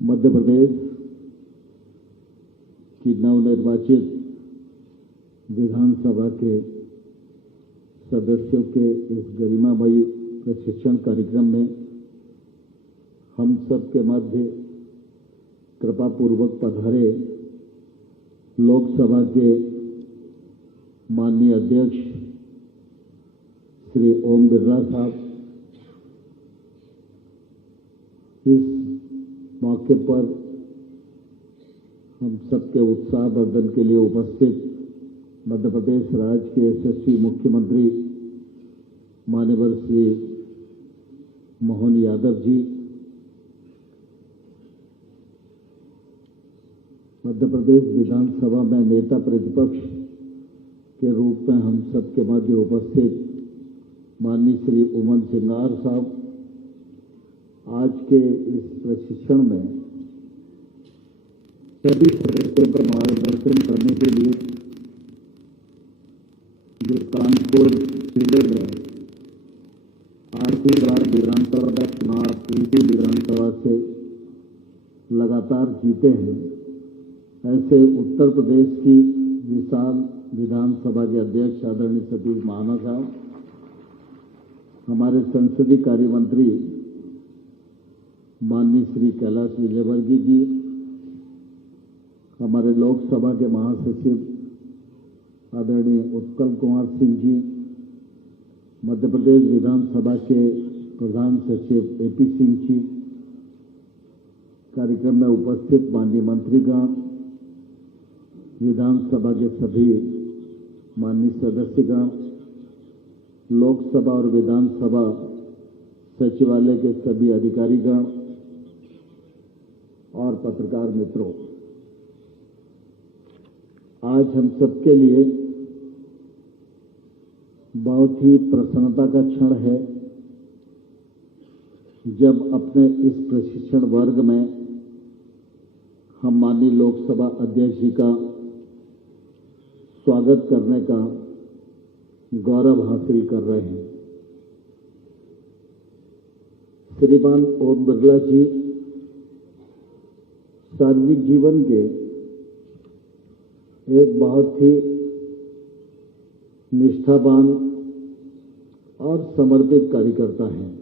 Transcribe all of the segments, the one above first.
मध्य प्रदेश की नवनिर्वाचित विधानसभा के सदस्यों के इस गरिमामयी प्रशिक्षण कार्यक्रम में हम सब के मध्य कृपापूर्वक पधारे लोकसभा के माननीय अध्यक्ष श्री ओम बिरला साहब, इस मौके पर हम सबके उत्साहवर्धन के लिए उपस्थित मध्य प्रदेश राज्य के यशस्वी मुख्यमंत्री माननीय श्री मोहन यादव जी, मध्य प्रदेश विधानसभा में नेता प्रतिपक्ष के रूप में हम सबके मध्य उपस्थित माननीय श्री उमन सिंगार साहब, आज के इस प्रशिक्षण में सभी सदस्यों का मार्गदर्शन करने के लिए जो कानपुर जिले में आखिरी बार विधानसभा का चुनाव पीटी विधानसभा से लगातार जीते हैं, ऐसे उत्तर प्रदेश की विशाल विधानसभा के अध्यक्ष आदरणीय सतीश महाना साहब, हमारे संसदीय कार्य मंत्री माननीय श्री कैलाश विजयवर्गीय जी, हमारे लोकसभा के महासचिव आदरणीय उत्पल कुमार सिंह जी, मध्य प्रदेश विधानसभा के प्रधान सचिव एपी सिंह जी, कार्यक्रम में उपस्थित माननीय मंत्रीगण, विधानसभा के सभी माननीय सदस्यगण, लोकसभा और विधानसभा सचिवालय के सभी अधिकारीगण और पत्रकार मित्रों, आज हम सबके लिए बहुत ही प्रसन्नता का क्षण है जब अपने इस प्रशिक्षण वर्ग में हम माननीय लोकसभा अध्यक्ष जी का स्वागत करने का गौरव हासिल कर रहे हैं। श्रीमान ओम बिरला जी सार्वजनिक जीवन के एक बहुत ही निष्ठावान और समर्पित कार्यकर्ता हैं,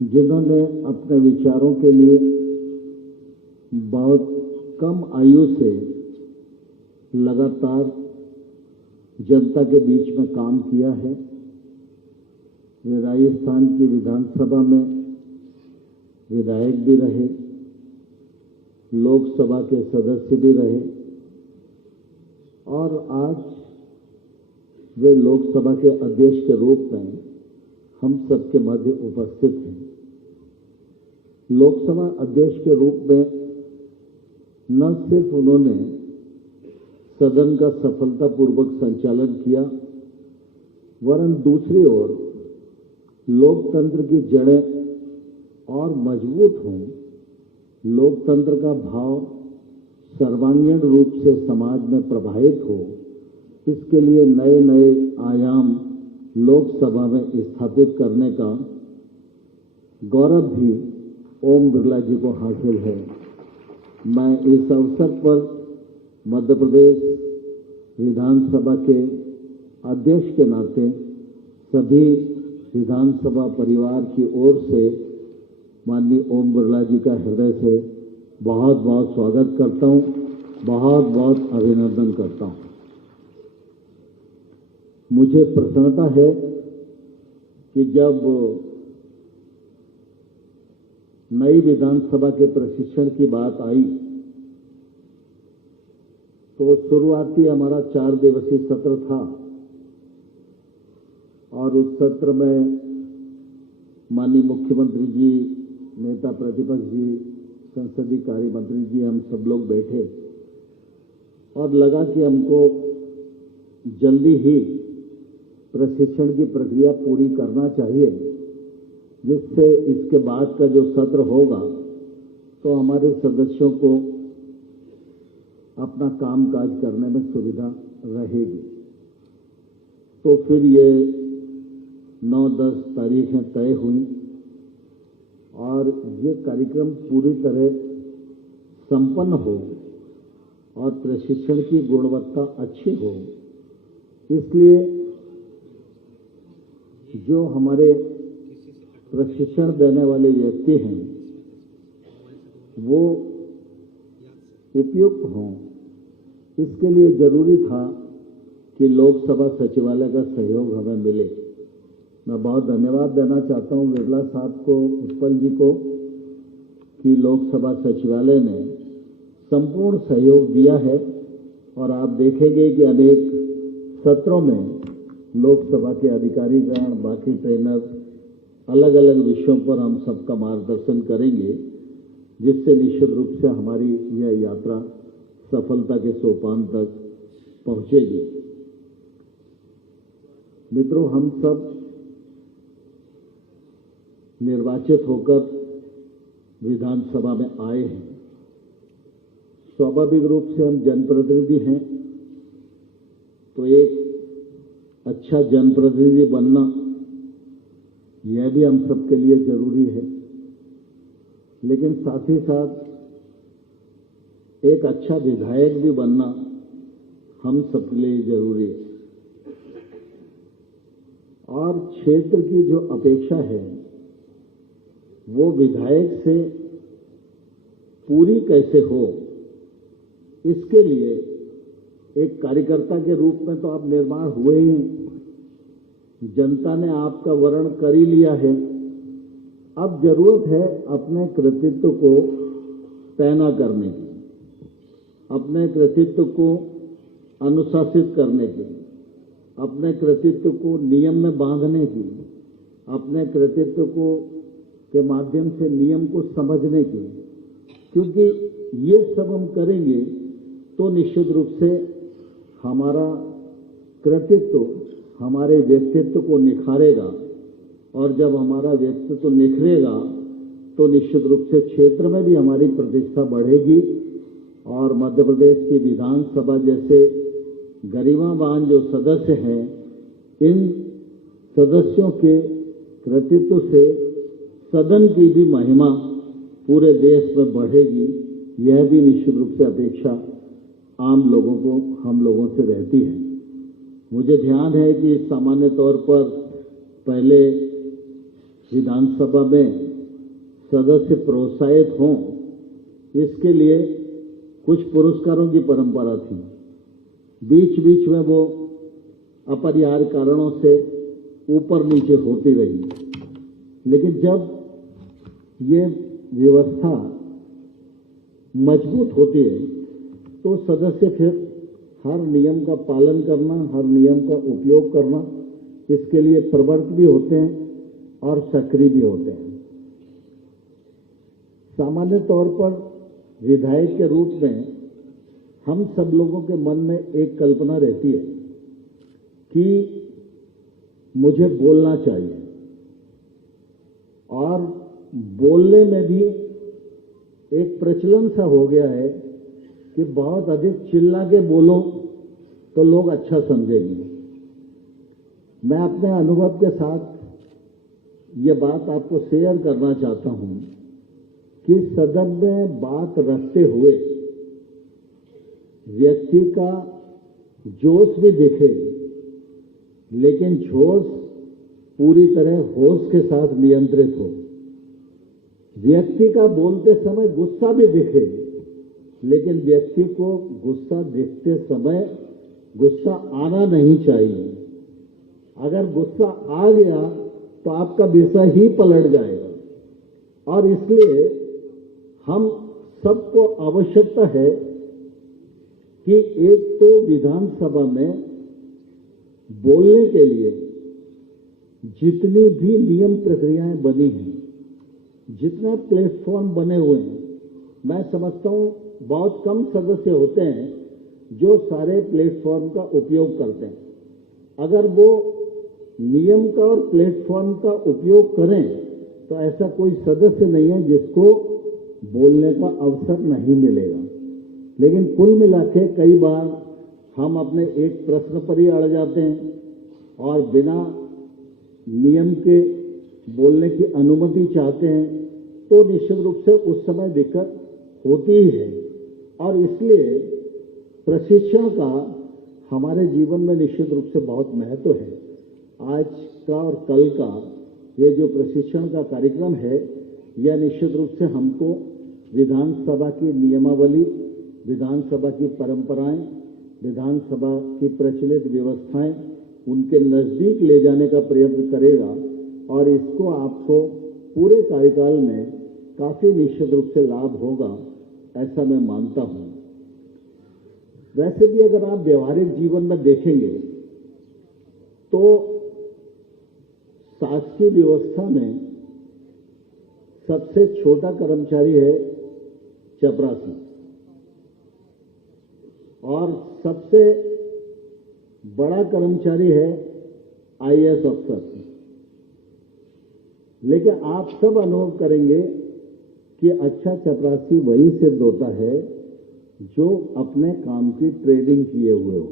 जिन्होंने अपने विचारों के लिए बहुत कम आयु से लगातार जनता के बीच में काम किया है। वे राजस्थान की विधानसभा में विधायक भी रहे, लोकसभा के सदस्य भी रहे और आज वे लोकसभा के अध्यक्ष के रूप में हम सबके मध्य उपस्थित हैं। लोकसभा अध्यक्ष के रूप में न सिर्फ उन्होंने सदन का सफलतापूर्वक संचालन किया, वरन दूसरी ओर लोकतंत्र की जड़ें और मजबूत हों, लोकतंत्र का भाव सर्वांगीण रूप से समाज में प्रवाहित हो, इसके लिए नए नए आयाम लोकसभा में स्थापित करने का गौरव भी ओम बिरला जी को हासिल है। मैं इस अवसर पर मध्य प्रदेश विधानसभा के अध्यक्ष के नाते सभी विधानसभा परिवार की ओर से माननीय ओम बिरला जी का हृदय से बहुत बहुत स्वागत करता हूं, बहुत बहुत अभिनंदन करता हूं। मुझे प्रसन्नता है कि जब नई विधानसभा के प्रशिक्षण की बात आई तो शुरुआती हमारा 4 दिवसीय सत्र था और उस सत्र में माननीय मुख्यमंत्री जी, नेता प्रतिपक्ष जी, संसदीय कार्य मंत्री जी, हम सब लोग बैठे और लगा कि हमको जल्दी ही प्रशिक्षण की प्रक्रिया पूरी करना चाहिए, जिससे इसके बाद का जो सत्र होगा तो हमारे सदस्यों को अपना कामकाज करने में सुविधा रहेगी। तो फिर ये 9-10 तारीखें तय हुई और और ये कार्यक्रम पूरी तरह संपन्न हो और प्रशिक्षण की गुणवत्ता अच्छी हो, इसलिए जो हमारे प्रशिक्षण देने वाले व्यक्ति हैं वो उपयुक्त हों। इसके लिए जरूरी था कि लोकसभा सचिवालय का सहयोग हमें मिले। मैं बहुत धन्यवाद देना चाहता हूं बिरला साहब को, उत्पल जी को, कि लोकसभा सचिवालय ने संपूर्ण सहयोग दिया है और आप देखेंगे कि अनेक सत्रों में लोकसभा के अधिकारीगण, बाकी ट्रेनर अलग अलग विषयों पर हम सबका मार्गदर्शन करेंगे, जिससे निश्चित रूप से हमारी यह यात्रा सफलता के सोपान तक पहुंचेगी। मित्रों, हम सब निर्वाचित होकर विधानसभा में आए हैं। स्वाभाविक रूप से हम जनप्रतिनिधि हैं, तो एक अच्छा जनप्रतिनिधि बनना यह भी हम सबके लिए जरूरी है, लेकिन साथ ही साथ एक अच्छा विधायक भी बनना हम सबके लिए जरूरी है। और क्षेत्र की जो अपेक्षा है वो विधायक से पूरी कैसे हो, इसके लिए एक कार्यकर्ता के रूप में तो आप निर्माण हुए ही, जनता ने आपका वर्ण कर ही लिया है। अब जरूरत है अपने कृतित्व को तैना करने की, अपने कृतित्व को अनुशासित करने की, अपने कृतित्व को नियम में बांधने की, अपने कृतित्व को के माध्यम से नियम को समझने की, क्योंकि ये सब हम करेंगे तो निश्चित रूप से हमारा कृतित्व हमारे व्यक्तित्व को निखारेगा, और जब हमारा व्यक्तित्व निखरेगा तो निश्चित रूप से क्षेत्र में भी हमारी प्रतिष्ठा बढ़ेगी और मध्य प्रदेश की विधानसभा जैसे गरिमावान जो सदस्य हैं, इन सदस्यों के कृतित्व से सदन की भी महिमा पूरे देश में बढ़ेगी। यह भी निश्चित रूप से अपेक्षा आम लोगों को, हम लोगों से रहती है। मुझे ध्यान है कि सामान्य तौर पर पहले विधानसभा में सदस्य प्रोत्साहित हों, इसके लिए कुछ पुरस्कारों की परंपरा थी। बीच बीच में वो अपरिहार्य कारणों से ऊपर नीचे होती रही, लेकिन जब ये व्यवस्था मजबूत होती है तो सदस्य फिर हर नियम का पालन करना, हर नियम का उपयोग करना, इसके लिए प्रवृत्त भी होते हैं और सक्रिय भी होते हैं। सामान्य तौर पर विधायक के रूप में हम सब लोगों के मन में एक कल्पना रहती है कि मुझे बोलना चाहिए, और बोलने में भी एक प्रचलन सा हो गया है कि बहुत अधिक चिल्ला के बोलो तो लोग अच्छा समझेंगे। मैं अपने अनुभव के साथ ये बात आपको शेयर करना चाहता हूं कि सदन में बात रखते हुए व्यक्ति का जोश भी दिखे, लेकिन जोश पूरी तरह होश के साथ नियंत्रित हो। व्यक्ति का बोलते समय गुस्सा भी दिखे, लेकिन व्यक्ति को गुस्सा दिखते समय गुस्सा आना नहीं चाहिए। अगर गुस्सा आ गया तो आपका विषय ही पलट जाएगा, और इसलिए हम सबको आवश्यकता है कि एक तो विधानसभा में बोलने के लिए जितनी भी नियम प्रक्रियाएं बनी हैं, जितने प्लेटफॉर्म बने हुए हैं, मैं समझता हूं बहुत कम सदस्य होते हैं जो सारे प्लेटफॉर्म का उपयोग करते हैं। अगर वो नियम का और प्लेटफॉर्म का उपयोग करें तो ऐसा कोई सदस्य नहीं है जिसको बोलने का अवसर नहीं मिलेगा। लेकिन कुल मिलाके कई बार हम अपने एक प्रश्न पर ही अड़ जाते हैं और बिना नियम के बोलने की अनुमति चाहते हैं, तो निश्चित रूप से उस समय दिक्कत होती ही है। और इसलिए प्रशिक्षण का हमारे जीवन में निश्चित रूप से बहुत महत्व है। आज का और कल का ये जो प्रशिक्षण का कार्यक्रम है, यह निश्चित रूप से हमको विधानसभा की नियमावली, विधानसभा की परंपराएं, विधानसभा की प्रचलित व्यवस्थाएं उनके नजदीक ले जाने का प्रयत्न करेगा और इसको आपको पूरे कार्यकाल में काफी निश्चित रूप से लाभ होगा, ऐसा मैं मानता हूं। वैसे भी अगर आप व्यवहारिक जीवन में देखेंगे तो शासकीय व्यवस्था में सबसे छोटा कर्मचारी है चपरासी और सबसे बड़ा कर्मचारी है आईएएस अफसर। लेकिन आप सब अनुभव करेंगे कि अच्छा चपरासी वही सिद्ध होता है जो अपने काम की ट्रेनिंग किए हुए हो।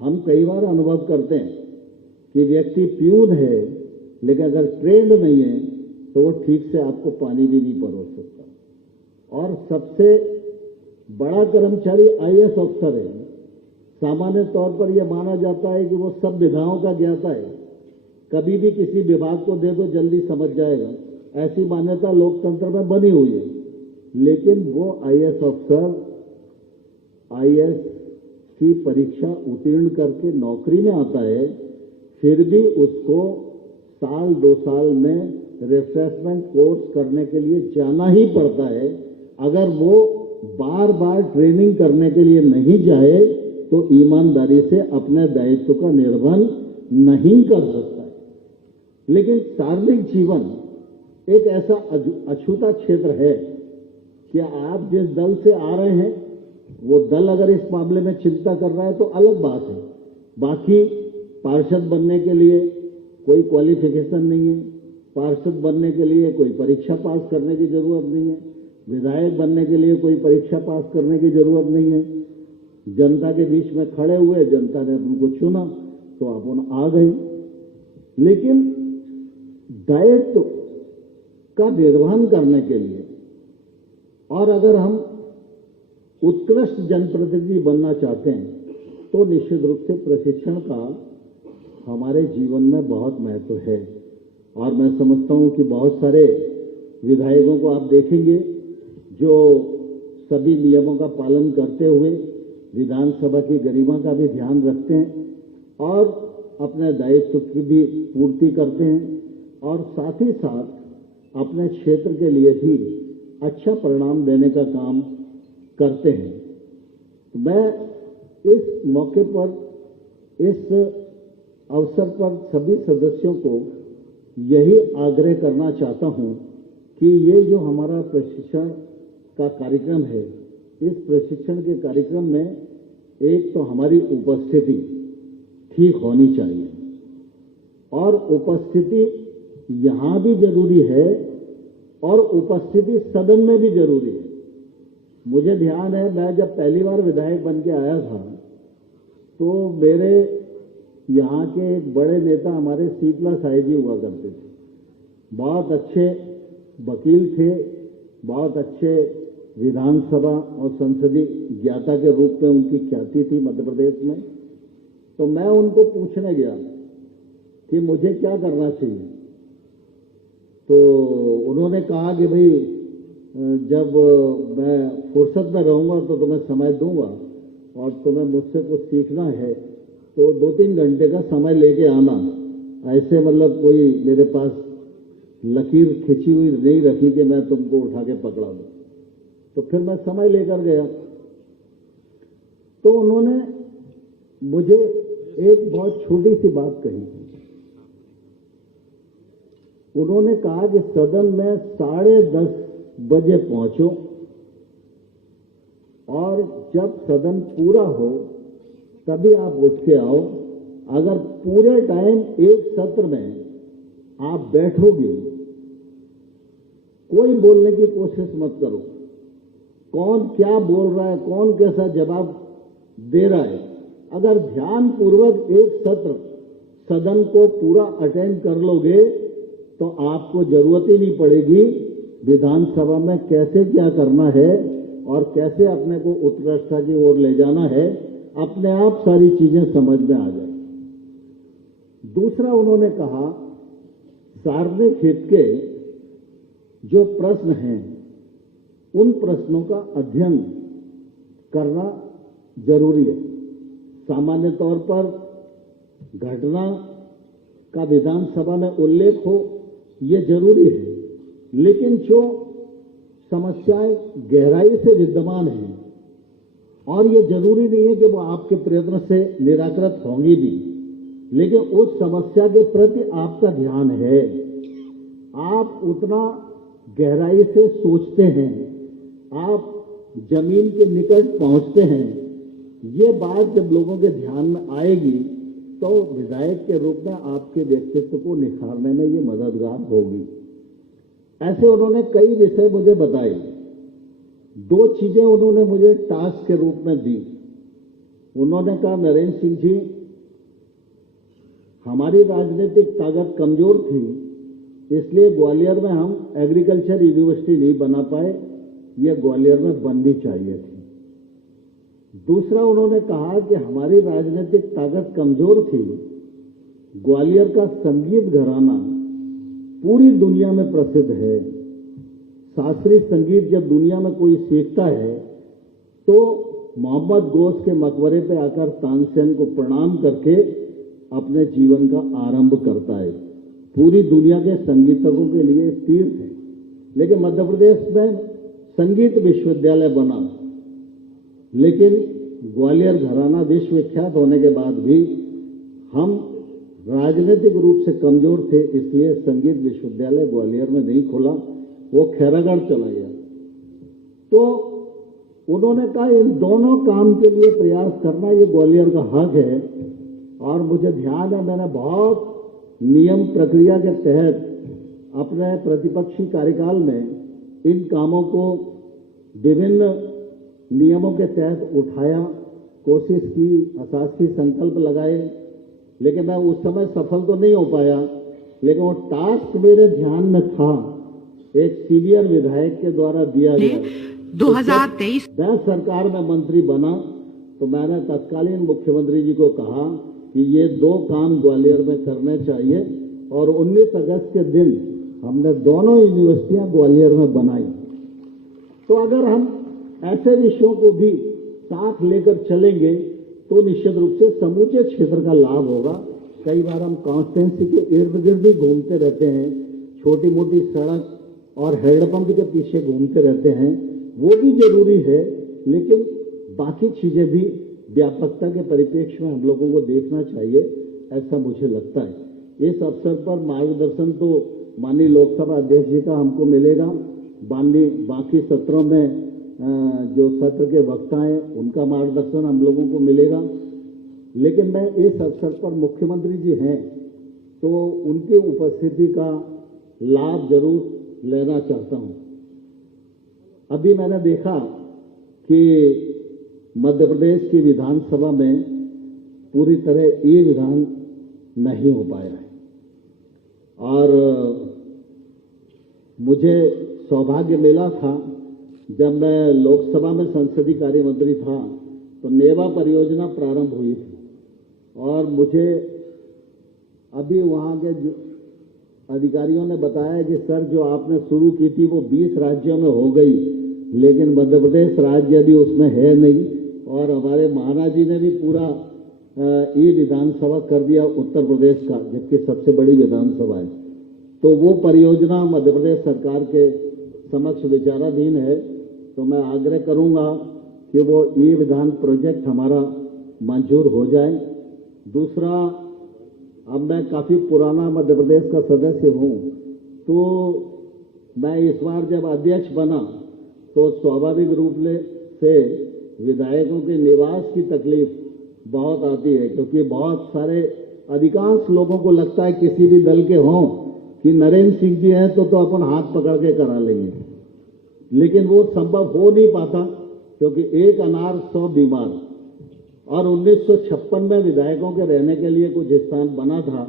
हम कई बार अनुभव करते हैं कि व्यक्ति प्यून है, लेकिन अगर ट्रेंड नहीं है तो वो ठीक से आपको पानी भी नहीं परोस सकता। और सबसे बड़ा कर्मचारी आईएएस अफसर है। सामान्य तौर पर यह माना जाता है कि वो सब विधाओं का ज्ञाता है, कभी भी किसी विभाग को दे दो जल्दी समझ जाएगा, ऐसी मान्यता लोकतंत्र में बनी हुई है। लेकिन वो आईएएस अफसर आईएएस की परीक्षा उत्तीर्ण करके नौकरी में आता है, फिर भी उसको साल 2 साल में रिफ्रेशमेंट कोर्स करने के लिए जाना ही पड़ता है। अगर वो बार बार ट्रेनिंग करने के लिए नहीं जाए तो ईमानदारी से अपने दायित्व का निर्वहन नहीं कर सकता है। लेकिन सार्वजनिक जीवन एक ऐसा अछूता क्षेत्र है कि आप जिस दल से आ रहे हैं वो दल अगर इस मामले में चिंता कर रहा है तो अलग बात है। बाकी पार्षद बनने के लिए कोई क्वालिफिकेशन नहीं है, पार्षद बनने के लिए कोई परीक्षा पास करने की जरूरत नहीं है, विधायक बनने के लिए कोई परीक्षा पास करने की जरूरत नहीं है। जनता के बीच में खड़े हुए, जनता ने उनको चुना तो आप आ गए। लेकिन दायित्व का निर्वहन करने के लिए और अगर हम उत्कृष्ट जनप्रतिनिधि बनना चाहते हैं तो निश्चित रूप से प्रशिक्षण का हमारे जीवन में बहुत महत्व है। और मैं समझता हूं कि बहुत सारे विधायकों को आप देखेंगे जो सभी नियमों का पालन करते हुए विधानसभा की गरिमा का भी ध्यान रखते हैं और अपने दायित्व की भी पूर्ति करते हैं और साथ ही साथ अपने क्षेत्र के लिए भी अच्छा परिणाम देने का काम करते हैं। मैं इस मौके पर, इस अवसर पर सभी सदस्यों को यही आग्रह करना चाहता हूं कि ये जो हमारा प्रशिक्षण का कार्यक्रम है, इस प्रशिक्षण के कार्यक्रम में एक तो हमारी उपस्थिति ठीक होनी चाहिए और उपस्थिति यहां भी जरूरी है और उपस्थिति सदन में भी जरूरी है। मुझे ध्यान है, मैं जब पहली बार विधायक बन के आया था तो मेरे यहाँ के एक बड़े नेता हमारे शीतला साहिब जी हुआ करते थे। बहुत अच्छे वकील थे, बहुत अच्छे विधानसभा और संसदीय ज्ञाता के रूप में उनकी ख्याति थी मध्य प्रदेश में। तो मैं उनको पूछने गया कि मुझे क्या करना चाहिए। तो उन्होंने कहा कि भाई जब मैं फुर्सत में रहूंगा तो तुम्हें समय दूंगा और तुम्हें मुझसे कुछ सीखना है तो 2-3 घंटे का समय लेके आना। ऐसे मतलब कोई मेरे पास लकीर खिंची हुई नहीं रखी कि मैं तुमको उठा के पकड़ा दूं। तो फिर मैं समय लेकर गया तो उन्होंने मुझे एक बहुत छोटी सी बात कही। उन्होंने कहा कि सदन में 10:30 बजे पहुंचो और जब सदन पूरा हो तभी आप उठ के आओ। अगर पूरे टाइम एक सत्र में आप बैठोगे, कोई बोलने की कोशिश मत करो। कौन क्या बोल रहा है, कौन कैसा जवाब दे रहा है, अगर ध्यान पूर्वक एक सत्र सदन को पूरा अटेंड कर लोगे तो आपको जरूरत ही नहीं पड़ेगी विधानसभा में कैसे क्या करना है और कैसे अपने को उत्कृष्टता की ओर ले जाना है, अपने आप सारी चीजें समझ में आ जाए। दूसरा उन्होंने कहा, सार्वजनिक हित के जो प्रश्न हैं उन प्रश्नों का अध्ययन करना जरूरी है। सामान्य तौर पर घटना का विधानसभा में उल्लेख हो ये जरूरी है, लेकिन जो समस्याएं गहराई से विद्यमान हैं और ये जरूरी नहीं है कि वो आपके प्रयत्न से निराकृत होंगी भी, लेकिन उस समस्या के प्रति आपका ध्यान है, आप उतना गहराई से सोचते हैं, आप जमीन के निकट पहुंचते हैं, ये बात जब लोगों के ध्यान में आएगी तो विधायक के रूप में आपके व्यक्तित्व को निखारने में ये मददगार होगी। ऐसे उन्होंने कई विषय मुझे बताए। दो चीजें उन्होंने मुझे टास्क के रूप में दी। उन्होंने कहा, नरेंद्र सिंह जी, हमारी राजनीतिक ताकत कमजोर थी, इसलिए ग्वालियर में हम एग्रीकल्चर यूनिवर्सिटी नहीं बना पाए, यह ग्वालियर में बननी चाहिए थी। दूसरा उन्होंने कहा कि हमारी राजनीतिक ताकत कमजोर थी, ग्वालियर का संगीत घराना पूरी दुनिया में प्रसिद्ध है। शास्त्रीय संगीत जब दुनिया में कोई सीखता है तो मोहम्मद गौस के मकबरे पे आकर तानसेन को प्रणाम करके अपने जीवन का आरंभ करता है। पूरी दुनिया के संगीतकों के लिए तीर्थ है। लेकिन मध्य प्रदेश में संगीत विश्वविद्यालय बना, लेकिन ग्वालियर घराना विश्वविख्यात होने के बाद भी हम राजनीतिक रूप से कमजोर थे, इसलिए संगीत विश्वविद्यालय ग्वालियर में नहीं खोला, वो खैरागढ़ चला गया। तो उन्होंने कहा, इन दोनों काम के लिए प्रयास करना ये ग्वालियर का हक है। और मुझे ध्यान है, मैंने बहुत नियम प्रक्रिया के तहत अपने प्रतिपक्षी कार्यकाल में इन कामों को विभिन्न नियमों के तहत उठाया, कोशिश की, असासी संकल्प लगाए, लेकिन मैं उस समय सफल तो नहीं हो पाया। लेकिन वो टास्क मेरे ध्यान में था, एक सीनियर विधायक के द्वारा दिया गया। 2023 मैं सरकार में मंत्री बना तो मैंने तत्कालीन मुख्यमंत्री जी को कहा कि ये दो काम ग्वालियर में करने चाहिए, और 19 अगस्त के दिन हमने दोनों यूनिवर्सिटियां ग्वालियर में बनाई। तो अगर हम ऐसे विषयों को भी साथ लेकर चलेंगे तो निश्चित रूप से समूचे क्षेत्र का लाभ होगा। कई बार हम कॉन्स्टिट्यूंसी के इर्द गिर्द भी घूमते रहते हैं, छोटी मोटी सड़क और हैंडपंप के पीछे घूमते रहते हैं, वो भी जरूरी है, लेकिन बाकी चीजें भी व्यापकता के परिप्रेक्ष्य में हम लोगों को देखना चाहिए, ऐसा मुझे लगता है। इस अवसर पर मार्गदर्शन तो माननीय लोकसभा अध्यक्ष जी का हमको मिलेगा, बाकी सत्रों में जो सत्र के वक्ता हैं उनका मार्गदर्शन हम लोगों को मिलेगा। लेकिन मैं इस अवसर पर मुख्यमंत्री जी हैं तो उनकी उपस्थिति का लाभ जरूर लेना चाहता हूं। अभी मैंने देखा कि मध्य प्रदेश की विधानसभा में पूरी तरह ई विधान नहीं हो पाया है, और मुझे सौभाग्य मिला था जब मैं लोकसभा में संसदीय कार्य मंत्री था तो नेवा परियोजना प्रारंभ हुई थी, और मुझे अभी वहां के अधिकारियों ने बताया कि सर, जो आपने शुरू की थी वो 20 राज्यों में हो गई, लेकिन मध्य प्रदेश राज्य अभी उसमें है नहीं। और हमारे महाराज जी ने भी पूरा ई विधानसभा कर दिया उत्तर प्रदेश का, जबकि सबसे बड़ी विधानसभा है। तो वो परियोजना मध्य प्रदेश सरकार के समक्ष विचाराधीन है। तो मैं आग्रह करूंगा कि वो ई विधान प्रोजेक्ट हमारा मंजूर हो जाए। दूसरा, अब मैं काफी पुराना मध्य प्रदेश का सदस्य हूं, तो मैं इस बार जब अध्यक्ष बना तो स्वाभाविक रूप से विधायकों के निवास की तकलीफ बहुत आती है, क्योंकि बहुत सारे अधिकांश लोगों को लगता है किसी भी दल के हों कि नरेंद्र सिंह जी हैं तो अपन हाथ पकड़ के करा लेंगे, लेकिन वो संभव हो नहीं पाता, क्योंकि एक अनार 100 बीमार। और 1956 में विधायकों के रहने के लिए कुछ स्थान बना था,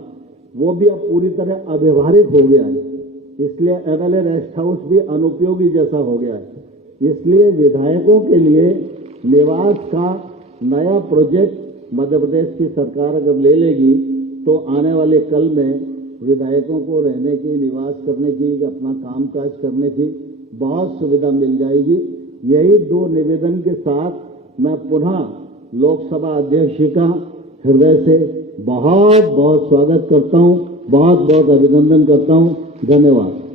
वो भी अब पूरी तरह अव्यवहारिक हो गया है। इसलिए एमएलए रेस्ट हाउस भी अनुपयोगी जैसा हो गया है। इसलिए विधायकों के लिए निवास का नया प्रोजेक्ट मध्य प्रदेश की सरकार अगर ले लेगी तो आने वाले कल में विधायकों को रहने की, निवास करने की, अपना कामकाज करने की बहुत सुविधा मिल जाएगी। यही दो निवेदन के साथ मैं पुनः लोकसभा अध्यक्ष जी का हृदय से बहुत बहुत स्वागत करता हूं, बहुत बहुत अभिनंदन करता हूं। धन्यवाद।